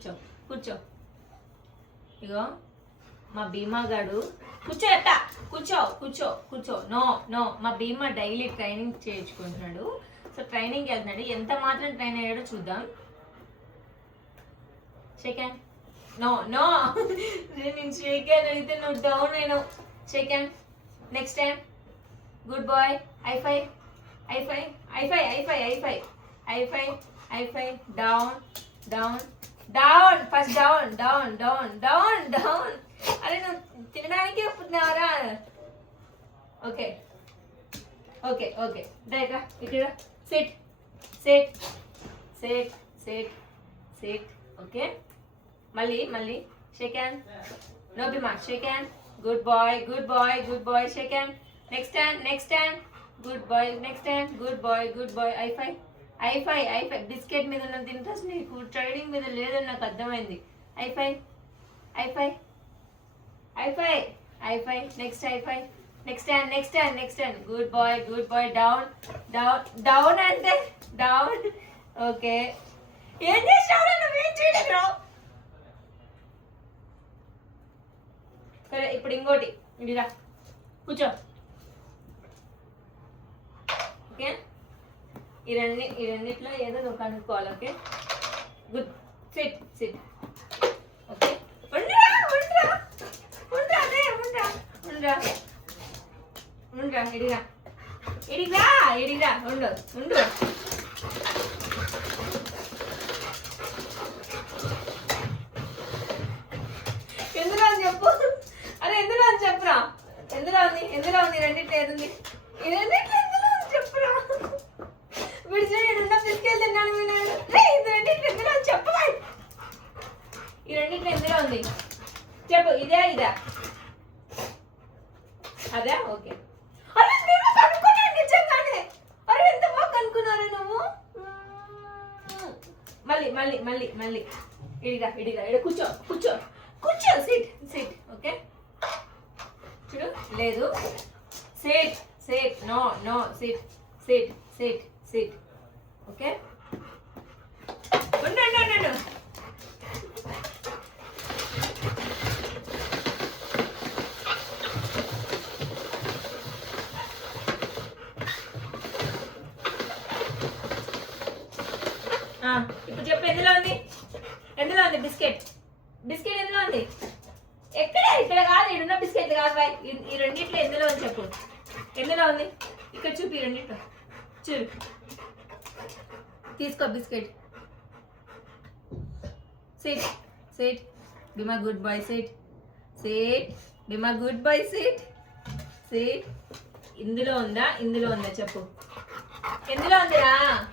కూర్చో కూర్చో. ఇగో మా భీమా గారు కూర్చో ఎట్ట కూర్చో కూర్చో కూర్చో. నో నో మా భీమా డైలీ ట్రైనింగ్ చేయించుకుంటున్నాడు. సో ట్రైనింగ్కి వెళ్తున్నాడు. ఎంత మాత్రం ట్రైన్ అయ్యాడో చూద్దాం. Second no no. నేను షేక్ అయితే నువ్వు డౌన్ నేను second next time good boy high high five high high five high high five high high high high down down down first down down down down down అరే నువ్వు తినడానికే పుట్టినావరా okay okay okay right రా ఇక్కడ sit sit sit sit sit okay మళ్ళీ మళ్ళీ shake hand no Bheema shake hand good boy good boy good boy shake hand next hand next hand good boy next hand good boy good boy high five high high five high biscuit మీద ఉన్నంత interest నీకు training మీద లేదని నాకు అర్థమైంది. High high five high high five high high next high next hand next hand next hand good boy good boy down down down అంటే down okay ఏం చేసినావు నువ్వేం చేయలేదు సరే ఇప్పుడు ఇంకోటి. ఇదిరా. కూర్చో. ఓకే ఈ రెండు ఈ రెండిట్లో ఏదో నువ్వు కనుక్కోవాలి okay? Good. Sit sit okay? ఉండరా ఉండరా. ఉండరా అదే ఉండరా. ఉండరా. ఉండరా ఇడిగా ఇడిగా ఇడిగా ఉండు ఉండు. ఎందులో అని చెప్పు? అరే ఎందులో అని చెప్పురా? ఎందులో ఉంది? ఎందులో ఉంది? ఈ రెండిట్లో ఏది ఉంది? ఈ రెండిట్లో ఎందులో ఉంది చెప్పురా వీడు చూడు ఉన్న తీసుకెళ్ళి తిన్నాను వీడు రే, ఇది రెండిట్లో ఎందులో ఉంది చెప్పరా ఈ రెండిట్లో ఎందులో ఉంది చెప్పు ఇదే ఇదా అదే ఓకే అరే నేను కనుక్కున్నాను నిజంగానే అరే ఎంత బాగా కనుక్కున్నారా నువ్వు మ్మ్. మళ్ళీ మళ్ళీ. మళ్ళీ ఇడిగా ఇడిగా ఇడ కూర్చో కూర్చో. కూర్చో సిట్ సిట్ ఓకే చూడు లేదు. Sit sit no no sit sit sit sit okay ఉండు ఉండు ఉండు, ఉండు ఆ, ఇప్పుడు చెప్పు ఎందులో ఉంది? ఎందులో ఉంది బిస్కెట్? బిస్కెట్ ఎందులో ఉంది? ఎక్కడ? ఇక్కడ కాదు ఇడున్న బిస్కెట్ కాదు బాయ్. ఈ- రెండిట్లో ఎందులో ఉంది చెప్పు. ఎందులో ఉంది? ఇక్కడ చూపి ఈ రెండిట్లో. చూడు. తీసుకో biscuit. Sit sit Bhima good boy sit sit Bhima good boy sit sit ఇందులో ఉందా? ఇందులో ఉందా చెప్పు. ఎందులో ఉందిరా?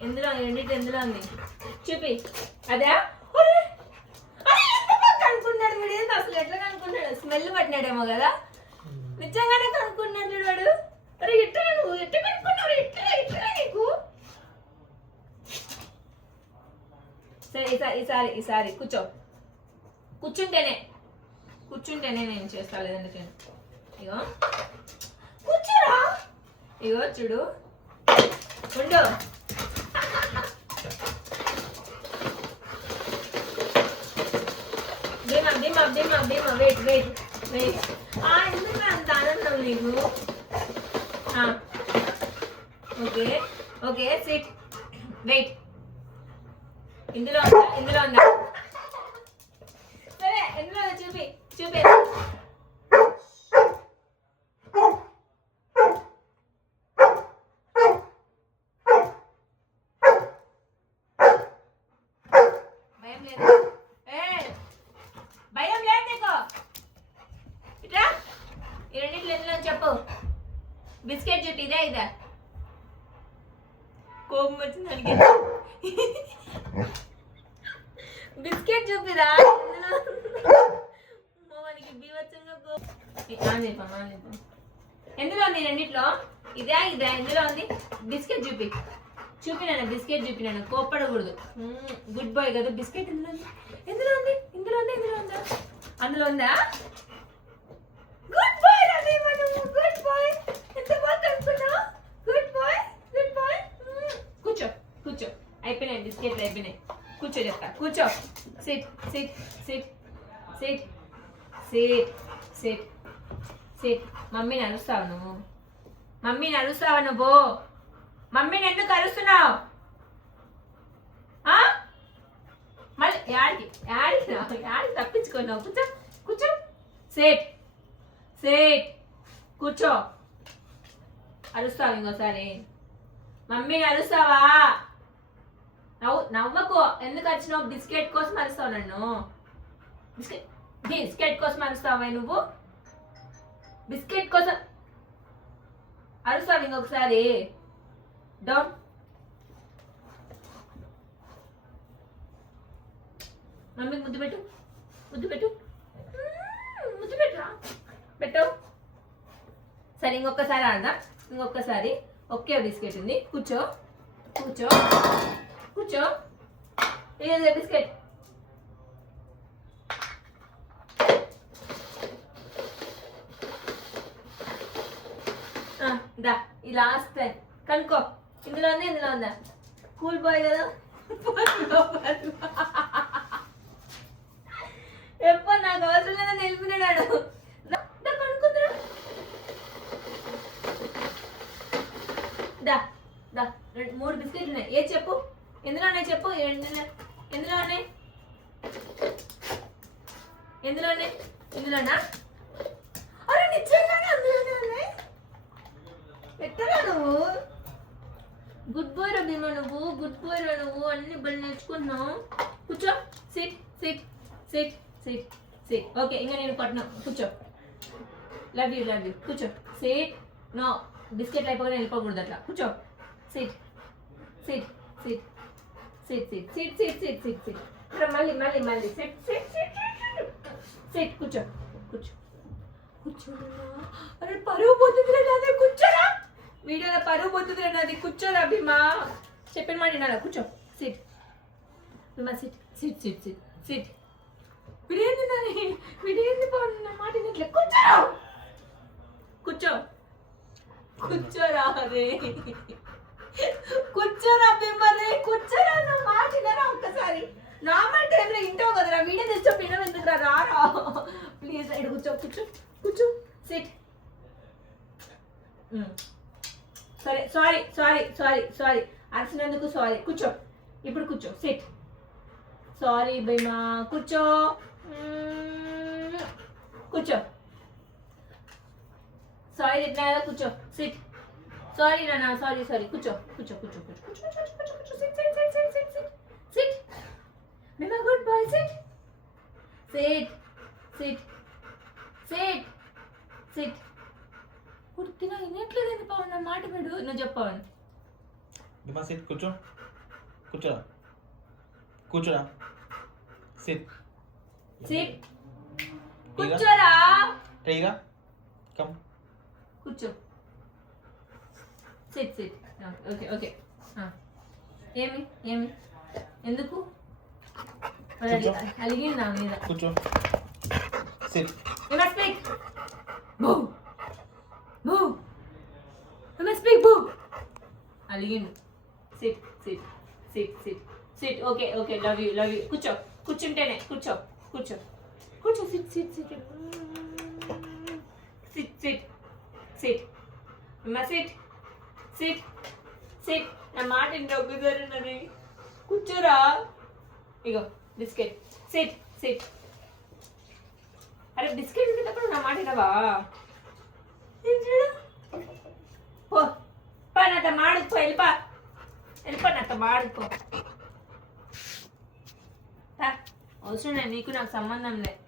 ఎందులో ఉంది? ఎందులో ఉంది? చూపి. అదే? కనుక్కున్నాడు వీడు? అసలు ఎట్లా కనుక్కున్నాడు? స్మెల్ పట్టినాడేమో కదా? నిజంగానే కనుక్కున్నాడు వాడు అరే ఎట్లా నువ్వు? ఎట్లా కనుక్కున్నావు? ఎట్లా ఎట్లా నీకు? సరే ఈసారి ఈసారి ఈసారి కూర్చో. కూర్చుంటేనే. కూర్చుంటేనే నేను చేస్తా లేదండి నేను ఇగో. కూర్చోరా. ఇగో చూడు. ఉండు. Bhima Bhima Bhima Bhima wait wait wait ఆ ఎందుకు అంత ఆనందం నీకు ఆ, ఓకే ఓకే సిట్ వెయిట్ ఇందులో ఉందా ఇందులో ఉందా సరే ఇందులో ఉందా? చూపి చూపి భయం లేదు ఏ భయం లేదు నీకు ఇట్రా ఈ రెండింటిలో ఎందులో చెప్పు? బిస్కెట్ జుట్టు ఇదే ఇదా. కోపం వచ్చింది అడిగి. బిస్కెట్ చూపిరా ఇందులో? అమ్మో, ఎందులో ఉంది ఈ రెండిట్లో? ఇదే ఇదే ఎందులో ఉంది. బిస్కెట్ చూపి చూపినాను బిస్కెట్ చూపినాను? కోప్పడకూడదు. గుడ్ బాయ్ కదా. బిస్కెట్ ఎందులో ఉంది. ఎందులో ఉంది ఇందులో ఉంది ఇందులో ఉందా? అందులో ఉందా? గుడ్ బాయ్ రవి మనము good boy good boy good boy కూర్చో కూర్చో. అయిపోయినాయి బిస్కెట్లు అయిపోయినాయి. కూర్చో చెప్తా. కూర్చో. Sit sit sit sit sit sit sit మమ్మీని అరుస్తావు నువ్వు? మమ్మీని అరుస్తావా నువ్వు? మమ్మీని ఎందుకు అరుస్తున్నావు? ఆ? మళ్ళీ యాడికి యాడికి యాడికి తప్పించుకున్నావు కూర్చో కూర్చో. సేట్ సేట్ కూర్చో. అరుస్తావు ఇంకోసారి మమ్మీని అరుస్తావా? నవ్వు నవ్వకు. ఎందుకు వచ్చినావు బిస్కెట్ కోసం అరుస్తావు నన్ను. బిస్కెట్ బిస్కెట్ కోసం అరుస్తావా నువ్వు? బిస్కెట్ కోసం అరుస్తావు ఇంకొకసారి డౌన్. మమ్మీకి ముద్దు పెట్టు. ముద్దు పెట్టు. ముద్దు పెట్టురా పెట్టు. సరే ఇంకొకసారి ఆడదా. ఇంకొకసారి ఒకే బిస్కెట్ ఉంది. కూర్చో. కూర్చో. కూర్చో. ఇదే బిస్కెట్? ఆ, దా ఈ లాస్ట్ టైం కనుక్కో. ఇందులో ఉంది ఇందులో ఉందా? కూల్ బాయ్ కదా. ఎప్పుడు నాకు అవసరం లేదా నిలిపినాడు దా దా కనుక్కుందిరా దా దా రెండు మూడు బిస్కెట్లు ఉన్నాయి. ఏ చెప్పు? ఎందులోనే చెప్పు? ఎందులోనే ఎందులోనే ఇందులోనా? అరే నిజంగానే అందులోనే ఉన్నాయి. నువ్వు? గుడ్ బాయ్ రా భీమా నువ్వు గుడ్ బాయ్ రా నువ్వు అన్ని బలి నేర్చుకుంటున్నావు. కూర్చో. Sit sit sit sit sit. Okay ఇంకా నేను పట్టినా. కూర్చో. లవ్ యూ లవ్ యూ కూర్చో. సిట్ నో బిస్కెట్ అయిపోగానే వెళ్ళిపోకూడదు అట్లా. కూర్చో. Sit sit sit sit sit sit sit sit sit sit ఇక్కడ మళ్ళీ మళ్ళీ మళ్ళీ. సిట్ సిట్ సిట్ సిట్ కూర్చో. కూర్చో. కూర్చోరా అరే పరువు పోతుంది నాది. కూర్చోరా. వీడియోలో పరువు పోతుంది నాది. కూర్చోరా భీమా. చెప్పిన మాట వినాలా? కూర్చో. Sit Bheema sit sit sit sit sit వీడేంది Nani వీడేంది బాగుంది మాట? ఇట్లా కూర్చోరా కూర్చో. కూర్చోరా రే కూర్చోరా భీమా కూర్చోరా నా మాట వినరా ఒక్కసారి. నార్మల్ టైంలో ఇంటావు కదరా. వీడియో తెచ్చో పినం ఎందుకురా? రారా. ప్లీజ్ ఇక్కడ కూర్చో కూర్చో కూర్చో. సిట్ సరే సారీ సారీ సారీ సారీ అరిచినందుకు సారీ కూర్చో. ఇప్పుడు కూర్చో. Sit sorry Bheema. కూర్చో. కూర్చో. సారీ కదా కూర్చో సిట్ సారీ నాన్న సారీ సారీ కూర్చో కూర్చో కూర్చో కూర్చో కూర్చో కూర్చో కూర్చో కూర్చో sit sit sit sit sit sit sit Bheema good boy sit sit sit sit sit పూర్తిగా వినట్లేదు పవన్ నా మాట విడు నువ్వు చెప్పవని బిమా సిట్ కూర్చో కూర్చోరా కూర్చోరా సిట్ సిట్ కూర్చోరా టైగా కమ్ కూర్చో. సిట్ సిట్ ఓకే ఓకే ఏమి ఏమి? ఎందుకు. అలిగింది నా మీద. కూర్చో. Sit must speak. Boo. Boo. You must speak. Boo. అలిగిండు. Sit sit sit sit sit okay okay love you love you కూర్చో కూర్చుంటేనే కూర్చో కూర్చో. కూర్చో sit sit sit sit sit sit అమ్మా సిట్ సిట్ సిట్ నా మాట ఇంట్లో ఒక్కసారి కూర్చోరా. ఇగో బిస్కెట్. సిట్ సిట్ అరే బిస్కెట్ తినేటప్పుడు నా మాట వినవా? పో. పా నాత మాడుకో వెళ్ళిపా. వెళ్ళిపో నాతో మాడుకో అవసరం నీకు నాకు సంబంధం లేదు.